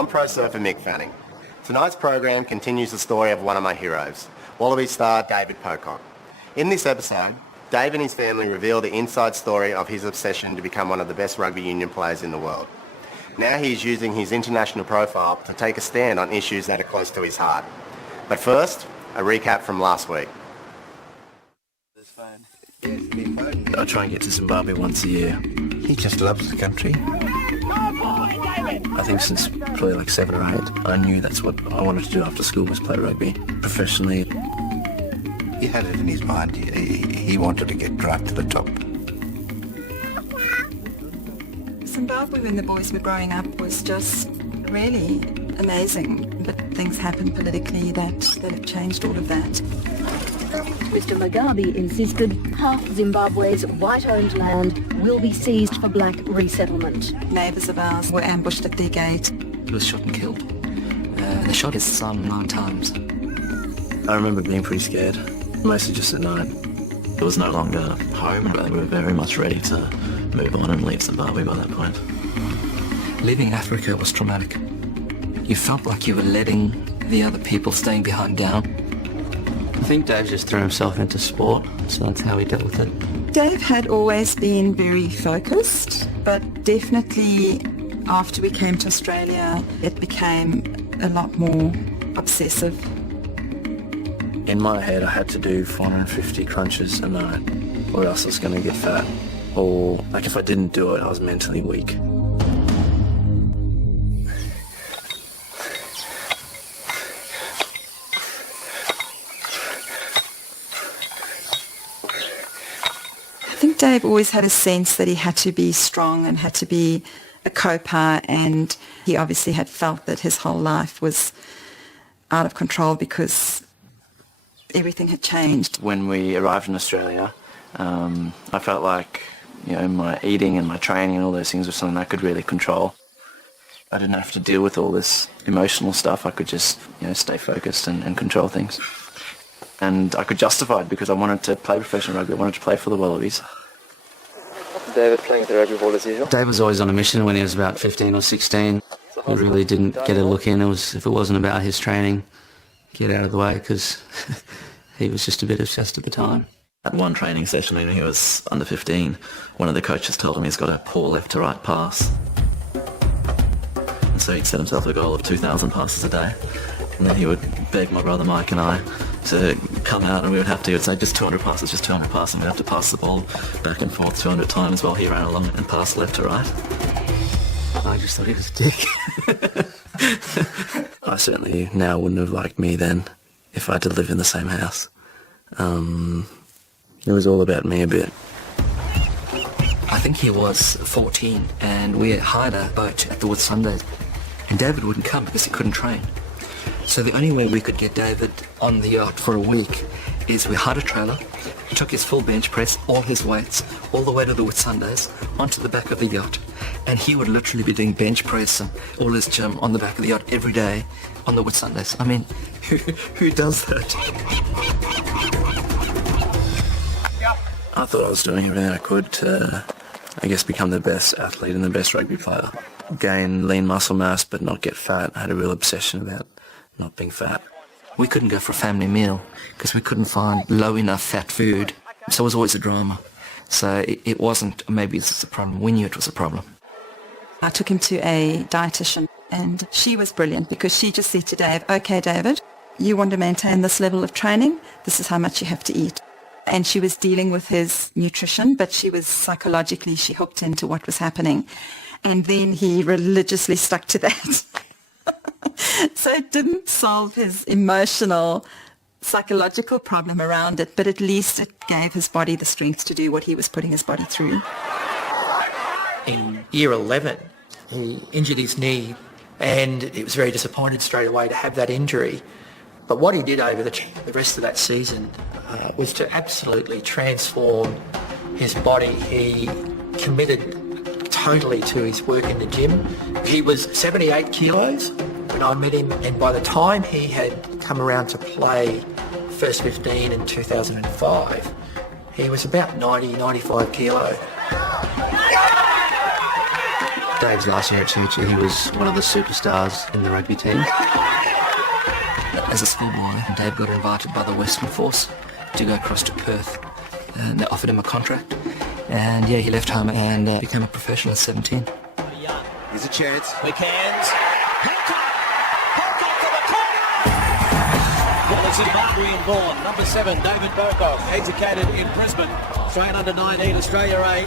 I'm pro surfer Mick Fanning. Tonight's program continues the story of one of my heroes, Wallaby star David Pocock. In this episode, Dave and his family reveal the inside story of his obsession to become one of the best rugby union players in the world. Now he is using his international profile to take a stand on issues that are close to his heart. But first, a recap from last week. I try and get to Zimbabwe once a year. He just loves the country. I think since probably like 7 or 8, I knew that's what I wanted to do after school, was play rugby professionally. He had it in his mind. He wanted to get right to the top. Zimbabwe, when the boys were growing up, was just really amazing. But things happened politically that have changed all of that. Mr. Mugabe insisted half Zimbabwe's white-owned land will be seized for black resettlement. Neighbours of ours were ambushed at their gate. He was shot and killed. They shot his son 9 times. I remember being pretty scared, mostly just at night. It was no longer home, but we were very much ready to move on and leave Zimbabwe by that point. Leaving Africa was traumatic. You felt like you were letting the other people staying behind down. I think Dave just threw himself into sport, so that's how he dealt with it. Dave had always been very focused, but definitely after we came to Australia, it became a lot more obsessive. In my head, I had to do 450 crunches a night, or else I was going to get fat. Or, like, if I didn't do it, I was mentally weak. I think Dave always had a sense that he had to be strong and had to be a coper, and he obviously had felt that his whole life was out of control because everything had changed. When we arrived in Australia, I felt like, you know, my eating and my training and all those things were something I could really control. I didn't have to deal with all this emotional stuff. I could just, you know, stay focused and control things. And I could justify it because I wanted to play professional rugby. I wanted to play for the Wallabies. David playing the rugby ball as usual. Dave was always on a mission when he was about 15 or 16. He really didn't get a look in. If it wasn't about his training, get out of the way, because he was just a bit obsessed at the time. At one training session when he was under 15, one of the coaches told him he's got a poor left to right pass. And so he'd set himself a goal of 2,000 passes a day. And then he would beg my brother Mike and I to come out, and he would say just 200 passes, just 200 passes, and we'd have to pass the ball back and forth 200 times while he ran along and passed left to right. I just thought he was a dick. I certainly now wouldn't have liked me then if I had to live in the same house. It was all about me a bit. I think he was 14 and we hired a boat at the Whitsundays, and David wouldn't come because he couldn't train. So the only way we could get David on the yacht for a week is we hired a trailer, he took his full bench press, all his weights, all the way to the Whitsundays, onto the back of the yacht, and he would literally be doing bench press and all his gym on the back of the yacht every day on the Whitsundays. I mean, who does that? I thought I was doing everything I could to, I guess, become the best athlete and the best rugby player. Gain lean muscle mass but not get fat. I had a real obsession about not being fat. We couldn't go for a family meal because we couldn't find low enough fat food. So it was always a drama. So it wasn't, maybe this is a problem. We knew it was a problem. I took him to a dietitian, and she was brilliant because she just said to Dave, okay, David, you want to maintain this level of training, this is how much you have to eat. And she was dealing with his nutrition, but she was psychologically, she hooked into what was happening. And then he religiously stuck to that. So it didn't solve his emotional, psychological problem around it, but at least it gave his body the strength to do what he was putting his body through. In year 11, he injured his knee, and he was very disappointed straight away to have that injury. But what he did over the rest of that season was to absolutely transform his body. He committed totally to his work in the gym. He was 78 kilos when I met him, and by the time he had come around to play first 15 in 2005, he was about 90, 95 kilo. Dave's last year at Tucci, he was one of the superstars in the rugby team. As a schoolboy, Dave got invited by the Western Force to go across to Perth, and they offered him a contract. And yeah, he left home and became a professional at 17. Here's a chance. Quick hands. Pocock for the corner! Well, the Zimbabwean born, number 7, David Pocock, educated in Brisbane, trained under 19 Australia A.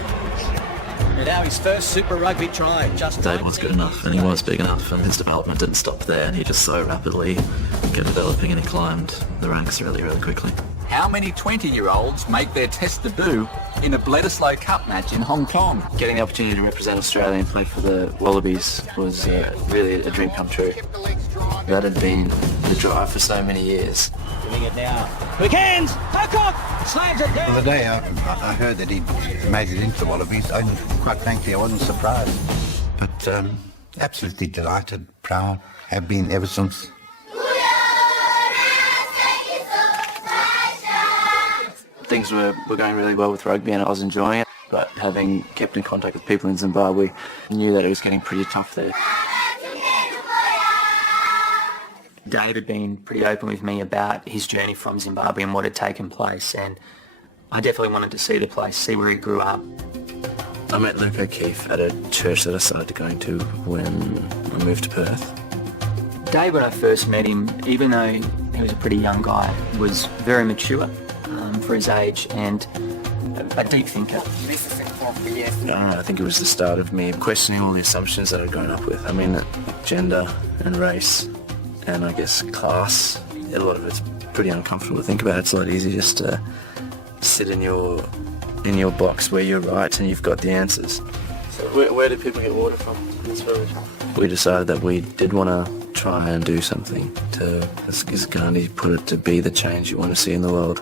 And now his first Super Rugby try. Dave was good enough and he was big enough, and his development didn't stop there, and he just so rapidly kept developing and he climbed the ranks really, really quickly. How many 20-year-olds make their test debut in a Bledisloe Cup match in Hong Kong? Getting the opportunity to represent Australia and play for the Wallabies was really a dream come true. That had been the drive for so many years. Doing it now. Quick hands! Pocock! Slams it down! The other day I heard that he'd made it into the Wallabies. Quite frankly, I wasn't surprised. But absolutely delighted, proud, have been ever since. Things were going really well with rugby and I was enjoying it, but having kept in contact with people in Zimbabwe, I knew that it was getting pretty tough there. Dave had been pretty open with me about his journey from Zimbabwe and what had taken place, and I definitely wanted to see the place, see where he grew up. I met Luke O'Keefe at a church that I started going to when I moved to Perth. Dave, when I first met him, even though he was a pretty young guy, was very mature for his age and a deep thinker. I don't know, I think it was the start of me questioning all the assumptions that I'd grown up with. I mean, gender and race and I guess class, a lot of it's pretty uncomfortable to think about. It's a lot easier just to sit in your box where you're right and you've got the answers. So where do people get water from? We decided that we did want to try and do something to, as Gandhi put it, to be the change you want to see in the world.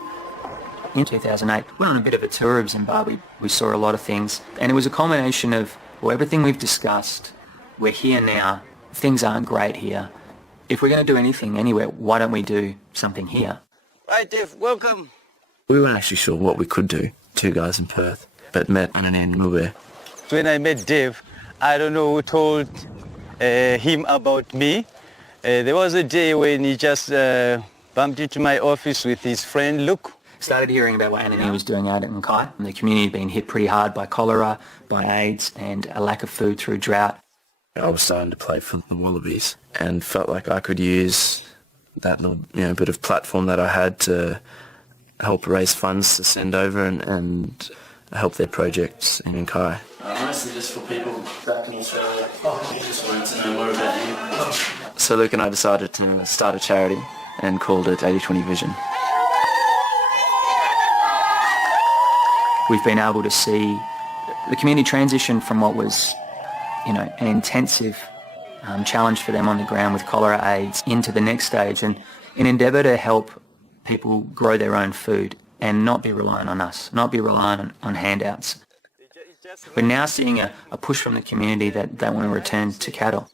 In 2008, we went on a bit of a tour of Zimbabwe. We saw a lot of things, and it was a combination of, well, everything we've discussed, we're here now, things aren't great here. If we're going to do anything anywhere, why don't we do something here? Right, Dave, welcome. We weren't actually sure what we could do, two guys in Perth, but met Ananian Ngube. When I met Dave, I don't know who told him about me. There was a day when he just bumped into my office with his friend Luke. Started hearing about what Ananian was doing out at Nkai. The community had been hit pretty hard by cholera, by AIDS, and a lack of food through drought. I was starting to play for the Wallabies and felt like I could use that little bit of platform that I had to help raise funds to send over and help their projects in Nkai. Mostly just for people back in Australia. I just wanted to know more about you. So Luke and I decided to start a charity and called it 80/20 Vision. We've been able to see the community transition from what was, an intensive challenge for them on the ground with cholera, AIDS, into the next stage, and an endeavour to help people grow their own food and not be reliant on us, not be reliant on handouts. We're now seeing a push from the community that they want to return to cattle.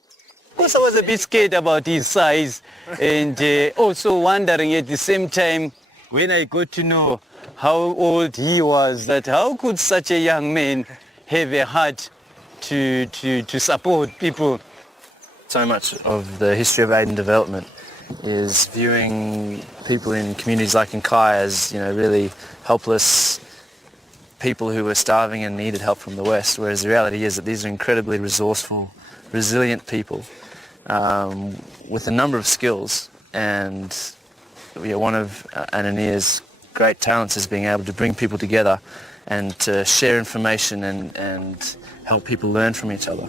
Also, I was a bit scared about his size and also wondering at the same time, when I got to know how old he was, that how could such a young man have a heart to support people. So much of the history of aid and development is viewing people in communities like Nkai as, really helpless people who were starving and needed help from the West, whereas the reality is that these are incredibly resourceful, resilient people with a number of skills, and one of Anania's great talents is being able to bring people together and to share information and help people learn from each other.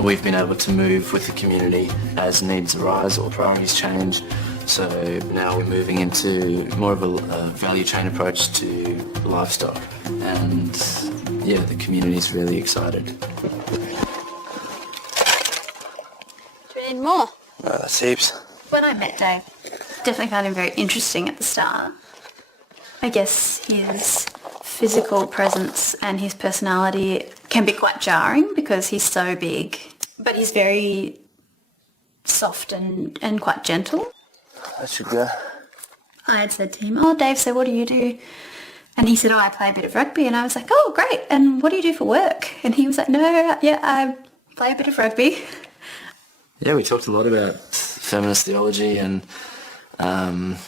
We've been able to move with the community as needs arise or priorities change. So now we're moving into more of a value chain approach to livestock, and the community's really excited. Do we need more? That's heaps. When I met Dave, definitely found him very interesting at the start. I guess his physical presence and his personality can be quite jarring because he's so big, but he's very soft and quite gentle. That should go. I had said to him, "Oh, Dave, so what do you do?" And he said, "Oh, I play a bit of rugby." And I was like, "Oh, great. And what do you do for work?" And he was like, "No, I play a bit of rugby. Yeah, we talked a lot about feminist theology and her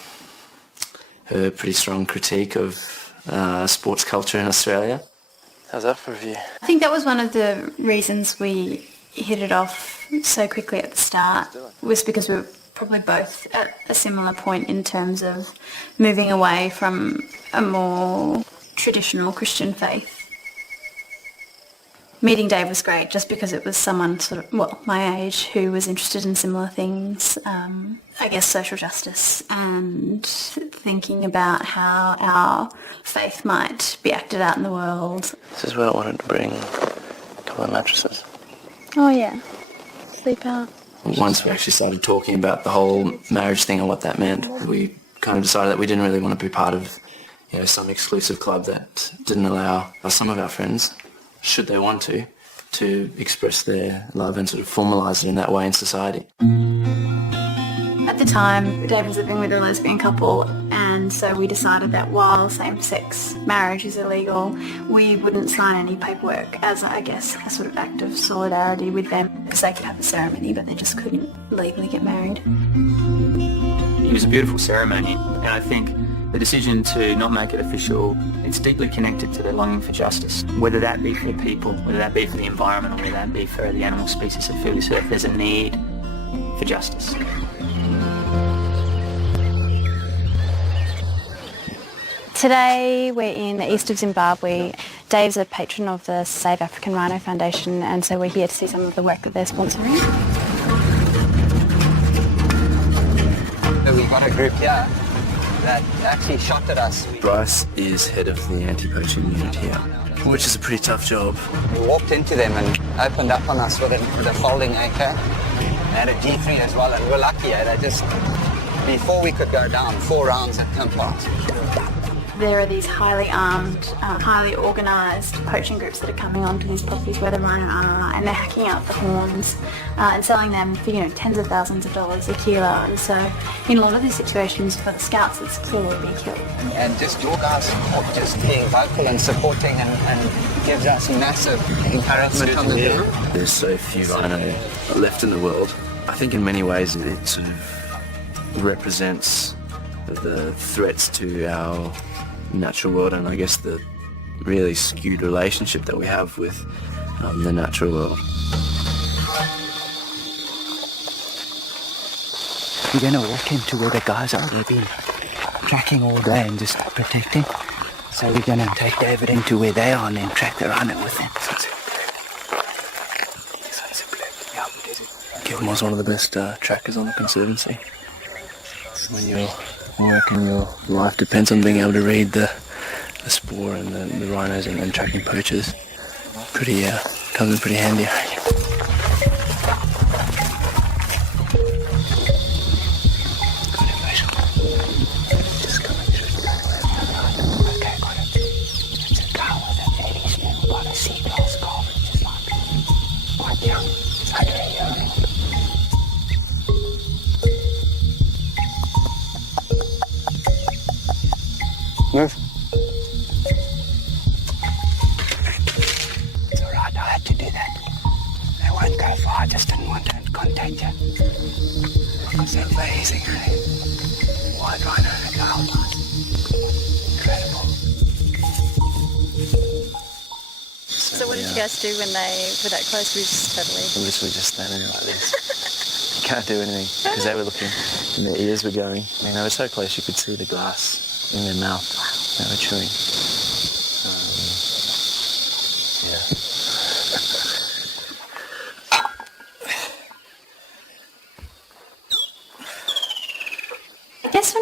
pretty strong critique of sports culture in Australia. How's that for you? I think that was one of the reasons we hit it off so quickly at the start, was because we were probably both at a similar point in terms of moving away from a more traditional Christian faith. Meeting Dave was great just because it was someone sort of, well, my age who was interested in similar things, I guess social justice and thinking about how our faith might be acted out in the world. This is where I wanted to bring a couple of mattresses. Oh yeah, sleep out. Once we actually started talking about the whole marriage thing and what that meant, we kind of decided that we didn't really want to be part of, you know, some exclusive club that didn't allow some of our friends, should they want to express their love and sort of formalise it in that way in society. At the time, Dave was living with a lesbian couple, and so we decided that while same-sex marriage is illegal, we wouldn't sign any paperwork as, I guess, a sort of act of solidarity with them, because they could have a ceremony, but they just couldn't legally get married. It was a beautiful ceremony, and I think the decision to not make it official, it's deeply connected to the longing for justice, whether that be for the people, whether that be for the environment, or whether that be for the animal species that fill this earth. There's a need for justice. Today we're in the east of Zimbabwe. Dave's a patron of the Save African Rhino Foundation, and so we're here to see some of the work that they're sponsoring. We've got a group here that actually shot at us. Bryce is head of the anti-poaching unit here, which is a pretty tough job. We walked into them and opened up on us with a folding AK. They had a G3 as well, and we're lucky. They just, before we could go down, 4 rounds had come past. There are these highly armed, highly organised poaching groups that are coming onto these properties where the rhino are, and they're hacking out the horns and selling them for, you know, tens of thousands of dollars a kilo. And so in a lot of these situations for the scouts, it's kill or be killed. And just your guys just being vocal and supporting and gives us massive encouragement on the video. There's so few rhino left in the world. I think in many ways it sort of represents the threats to our natural world, and I guess the really skewed relationship that we have with the natural world. We're going to walk into where the guys are. They've been tracking all day and just protecting. So we're going to take David into where they are and then track the rhino with them. Kevin was one of the best trackers on the Conservancy. When your work and your life depends on being able to read the spoor and the rhinos and tracking poachers, comes in pretty handy. Move. It's alright, I had to do that. They won't go far, I just didn't want to contact you. It's amazing, hey? White rhino in the outline. Incredible. So what did you guys do when they were that close? We just totally... Literally just standing there like this. You can't do anything because they were looking and their ears were going. I mean, they were so close you could see the glass in their mouth. They were chewing. I guess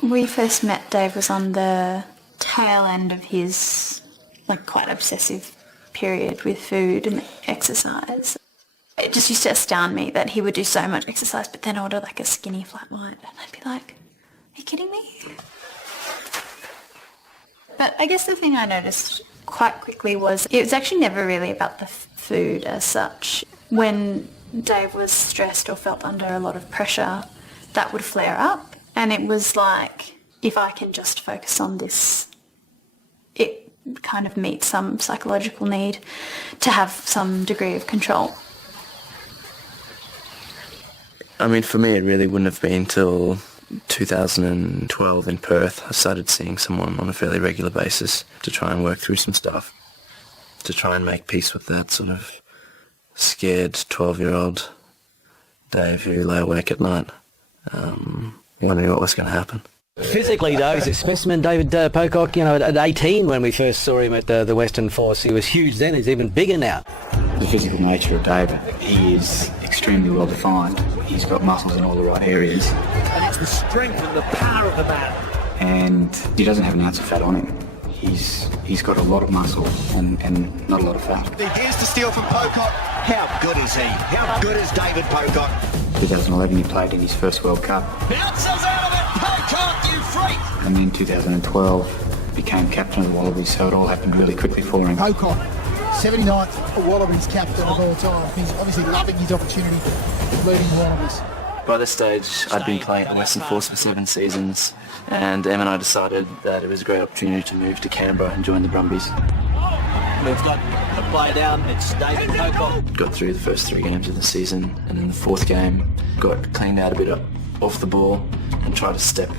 when we first met, Dave was on the tail end of his quite obsessive period with food and exercise. It just used to astound me that he would do so much exercise but then order a skinny flat white, and I'd be like, are you kidding me? But I guess the thing I noticed quite quickly was it was actually never really about the food as such. When Dave was stressed or felt under a lot of pressure, that would flare up, and it was like, if I can just focus on this, it kind of meets some psychological need to have some degree of control. I mean, for me, it really wouldn't have been till 2012 in Perth. I started seeing someone on a fairly regular basis to try and work through some stuff, to try and make peace with that sort of scared 12-year-old Dave who lay awake at night, wondering what was going to happen. Physically, though, he's a specimen. David Pocock, at 18 when we first saw him at the Western Force, he was huge then. He's even bigger now. The physical nature of David, he is extremely well defined. He's got muscles in all the right areas. And it's the strength and the power of the man. And he doesn't have an ounce of fat on him. He's got a lot of muscle and not a lot of fat. Here's the steal from Pocock. How good is he? How good is David Pocock? 2011 he played in his first World Cup. Bounces out of it, Pocock, you freak! And then 2012 became captain of the Wallabies, so it all happened really quickly for him. Pocock, 79th Wallabies captain of all time. He's obviously loving his opportunity leading the Wallabies. By this stage, I'd been playing at the Western Force for 7 seasons, and Em and I decided that it was a great opportunity to move to Canberra and join the Brumbies. We've got a player down, it's David Pocock. Got through the first 3 games of the season, and in the 4th game, got cleaned out a bit off the ball and tried to step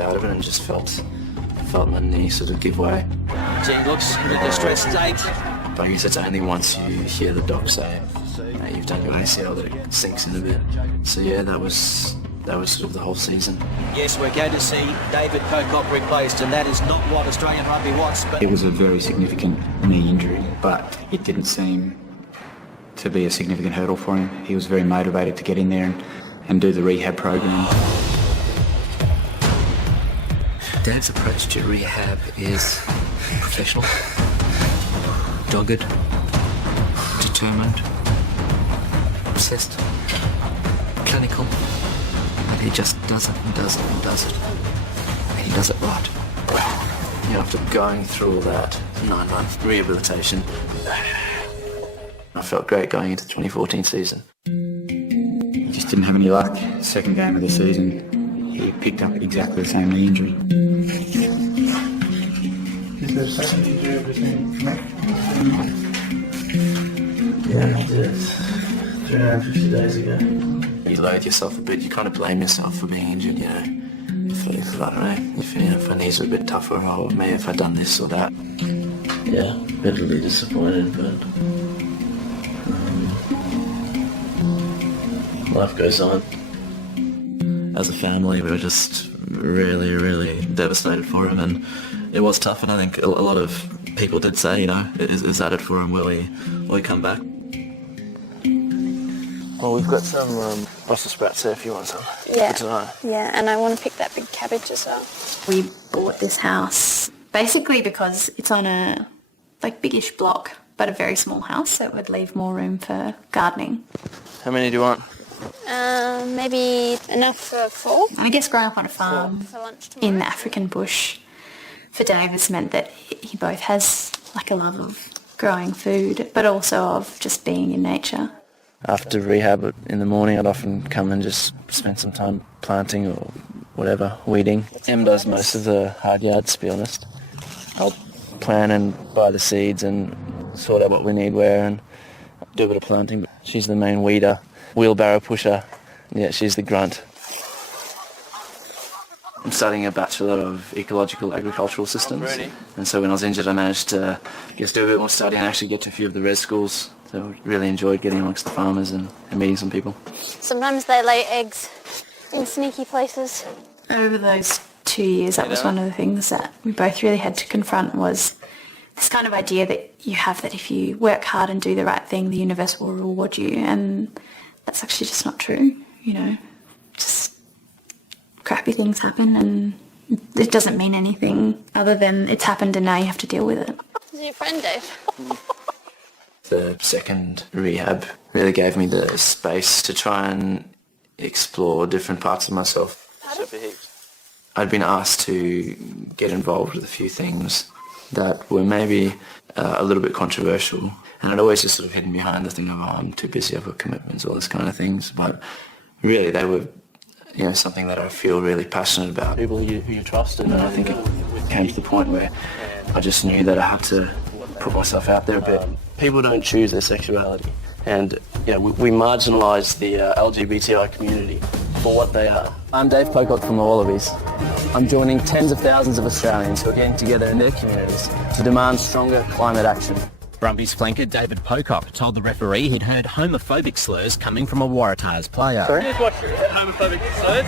out of it, and just felt my knee sort of give way. Team looks in a distressed state. But I guess it's only once you hear the doc say, you've done your ACL, that it sinks in a bit. So yeah, that was sort of the whole season. Yes, we're going to see David Pocock replaced, and that is not what Australian rugby wants. But It was a very significant knee injury, but it didn't seem to be a significant hurdle for him. He was very motivated to get in there and do the rehab program. Dave's approach to rehab is professional, dogged, determined, obsessed, clinical, and he just does it and does it and does it, and he does it right. After going through all that 9-month rehabilitation, I felt great going into the 2014 season. He just didn't have any luck. Second game of the season, he picked up exactly the same knee injury. Is there a second injury of his knee? Yeah, I did. 350 days ago. You loathe yourself a bit, you kind of blame yourself for being injured, If, I don't know, if my knees were a bit tougher, or maybe if I'd done this or that. Yeah, bitterly disappointed, but life goes on. As a family, we were just really, really devastated for him, and it was tough, and I think a lot of people did say, is that it for him? Will he come back? Well, we've got some Brussels sprouts there if you want some. Yeah. For tonight. Yeah, and I want to pick that big cabbage as well. We bought this house basically because it's on a biggish block, but a very small house, so it would leave more room for gardening. How many do you want? Maybe enough for 4. And I guess growing up on a farm in the African bush for Dave has meant that he both has a love of growing food, but also of just being in nature. After rehab in the morning, I'd often come and just spend some time planting or whatever, weeding. Em does most of the hard yards, to be honest. I'll plan and buy the seeds and sort out what we need where and do a bit of planting. But she's the main weeder, wheelbarrow pusher. Yeah, she's the grunt. I'm studying a Bachelor of Ecological Agricultural Systems. And so when I was injured, I managed to do a bit more study and actually get to a few of the res schools. So I really enjoyed getting amongst the farmers and meeting some people. Sometimes they lay eggs in sneaky places. Over those 2 years, that was one of the things that we both really had to confront, was this kind of idea that you have that if you work hard and do the right thing, the universe will reward you. And that's actually just not true, Just crappy things happen, and it doesn't mean anything other than it's happened and now you have to deal with it. Is your friend Dave? The second rehab really gave me the space to try and explore different parts of myself. I'd been asked to get involved with a few things that were maybe a little bit controversial, and I'd always just sort of hidden behind the thing of, I'm too busy, I've got commitments, all this kind of things, but really they were something that I feel really passionate about. People who you trusted, and I think it came to the point where I just knew that I had to put myself out there a bit. People don't choose their sexuality, and we marginalise the LGBTI community for what they are. I'm Dave Pocock from the Wallabies. I'm joining tens of thousands of Australians who are getting together in their communities to demand stronger climate action. Brumbies flanker David Pocock told the referee he'd heard homophobic slurs coming from a Waratahs player. Sorry? Just watch homophobic slurs.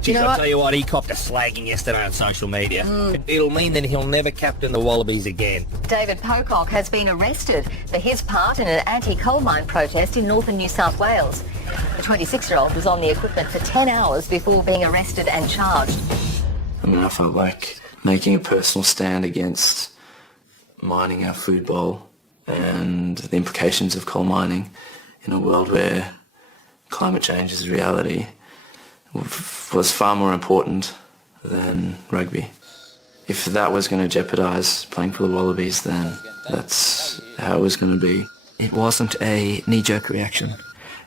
Geez, I'll tell you what, he copped a slagging yesterday on social media. It'll mean that he'll never captain the Wallabies again. David Pocock has been arrested for his part in an anti-coal mine protest in northern New South Wales. The 26-year-old was on the equipment for 10 hours before being arrested and charged. I felt like making a personal stand against mining our food bowl and the implications of coal mining in a world where climate change is a reality was far more important than rugby. If that was going to jeopardise playing for the Wallabies, then that's how it was going to be. It wasn't a knee-jerk reaction.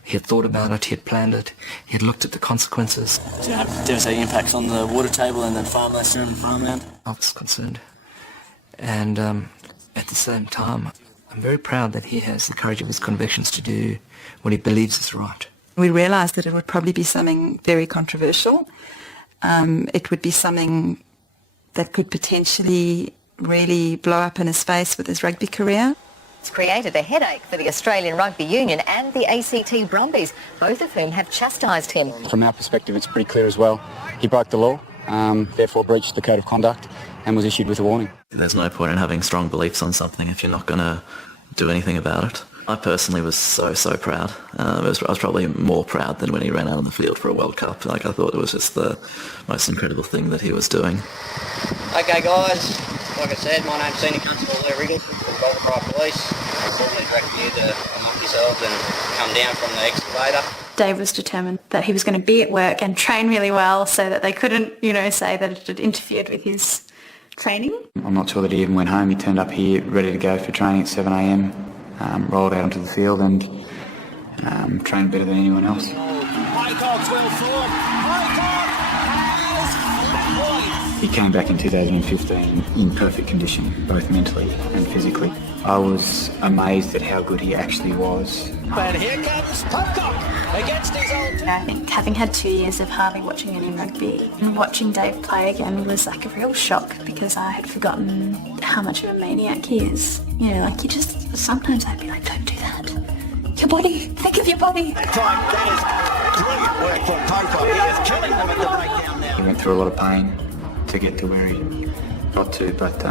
He had thought about it, he had planned it, he had looked at the consequences. It's going to have devastating impacts on the water table and then farmland and farmland. I was concerned. And at the same time, I'm very proud that he has the courage of his convictions to do what he believes is right. We realised that it would probably be something very controversial. It would be something that could potentially really blow up in his face with his rugby career. It's created a headache for the Australian Rugby Union and the ACT Brumbies, both of whom have chastised him. From our perspective, it's pretty clear as well. He broke the law, therefore breached the code of conduct and was issued with a warning. There's no point in having strong beliefs on something if you're not going to do anything about it. I personally was so proud. I was probably more proud than when he ran out on the field for a World Cup. I thought it was just the most incredible thing that he was doing. Okay guys, like I said, my name's Senior Constable Lou Wriggle from WaLMaRT Police. Please direct you to come up yourselves and come down from the excavator. Dave was determined that he was going to be at work and train really well so that they couldn't, say that it had interfered with his training. I'm not sure that he even went home. He turned up here ready to go for training at 7 a.m, rolled out onto the field and trained better than anyone else. He came back in 2015 in perfect condition, both mentally and physically. I was amazed at how good he actually was. And here comes Pocock against his old... I think having had 2 years of hardly watching any rugby and watching Dave play again was like a real shock because I had forgotten how much of a maniac he is. Sometimes I'd be like, don't do that. Your body, think of your body. That is brilliant work from Pocock. He is killing them at the breakdown now. He went through a lot of pain to get to where he got to, but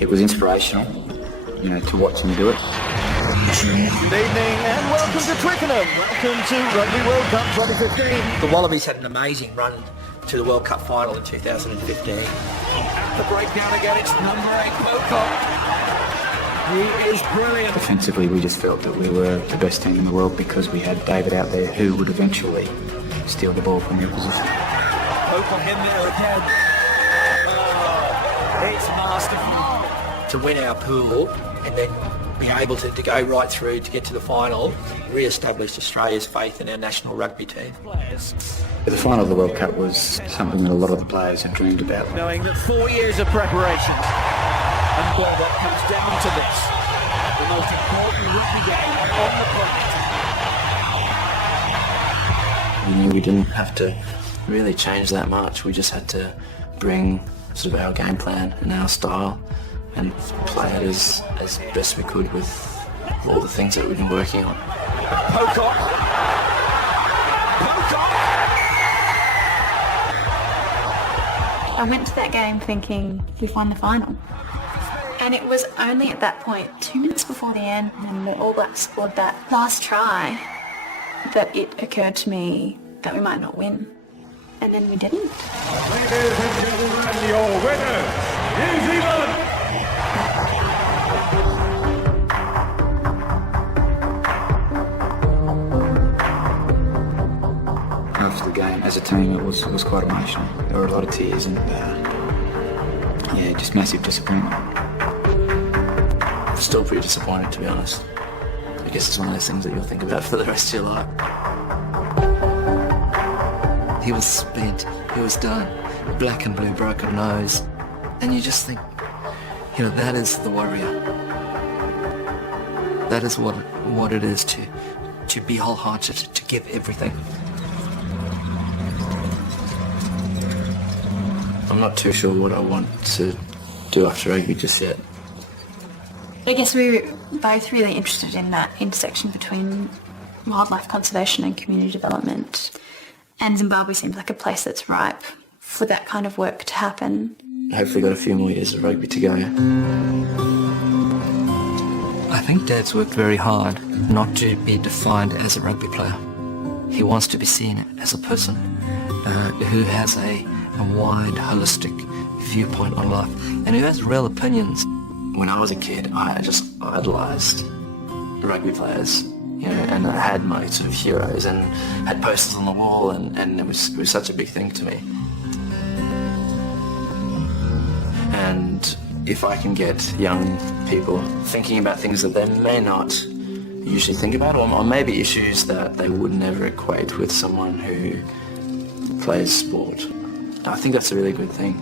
it was inspirational, to watch him do it. Good evening and welcome to Twickenham. Welcome to Rugby World Cup 2015. The Wallabies had an amazing run to the World Cup final in 2015. The breakdown again, it's number 8 Pocock. He is brilliant. Defensively, we just felt that we were the best team in the world because we had David out there who would eventually steal the ball from the opposition. Pocock in there again. It's masterful. To win our pool and then be able to go right through to get to the final, re-established Australia's faith in our national rugby team. The final of the World Cup was something that a lot of the players have dreamed about. Knowing that 4 years of preparation and all that comes down to this, the most important rugby game on the planet. We knew we didn't have to really change that much. We just had to bring sort of our game plan and our style and play it as best we could with all the things that we've been working on. Pocock! I went to that game thinking we've won the final. And it was only at that point, 2 minutes before the end, when the All Blacks scored that last try, that it occurred to me that we might not win. And then we didn't. Ladies and gentlemen, your winner, New Zealand! After the game, as a team, it was quite emotional. There were a lot of tears and, just massive disappointment. Still pretty disappointed, to be honest. I guess it's one of those things that you'll think about for the rest of your life. He was spent, he was done, black and blue, broken nose. And you just think, that is the warrior. That is what it is to be wholehearted, to give everything. I'm not too sure what I want to do after rugby just yet. I guess we were both really interested in that intersection between wildlife conservation and community development. And Zimbabwe seems like a place that's ripe for that kind of work to happen. Hopefully got a few more years of rugby to go. I think Dad's worked very hard not to be defined as a rugby player. He wants to be seen as a person who has a wide, holistic viewpoint on life and who has real opinions. When I was a kid, I just idolised rugby players, and I had my sort of heroes and had posters on the wall, and it was such a big thing to me. And if I can get young people thinking about things that they may not usually think about, or maybe issues that they would never equate with someone who plays sport, I think that's a really good thing.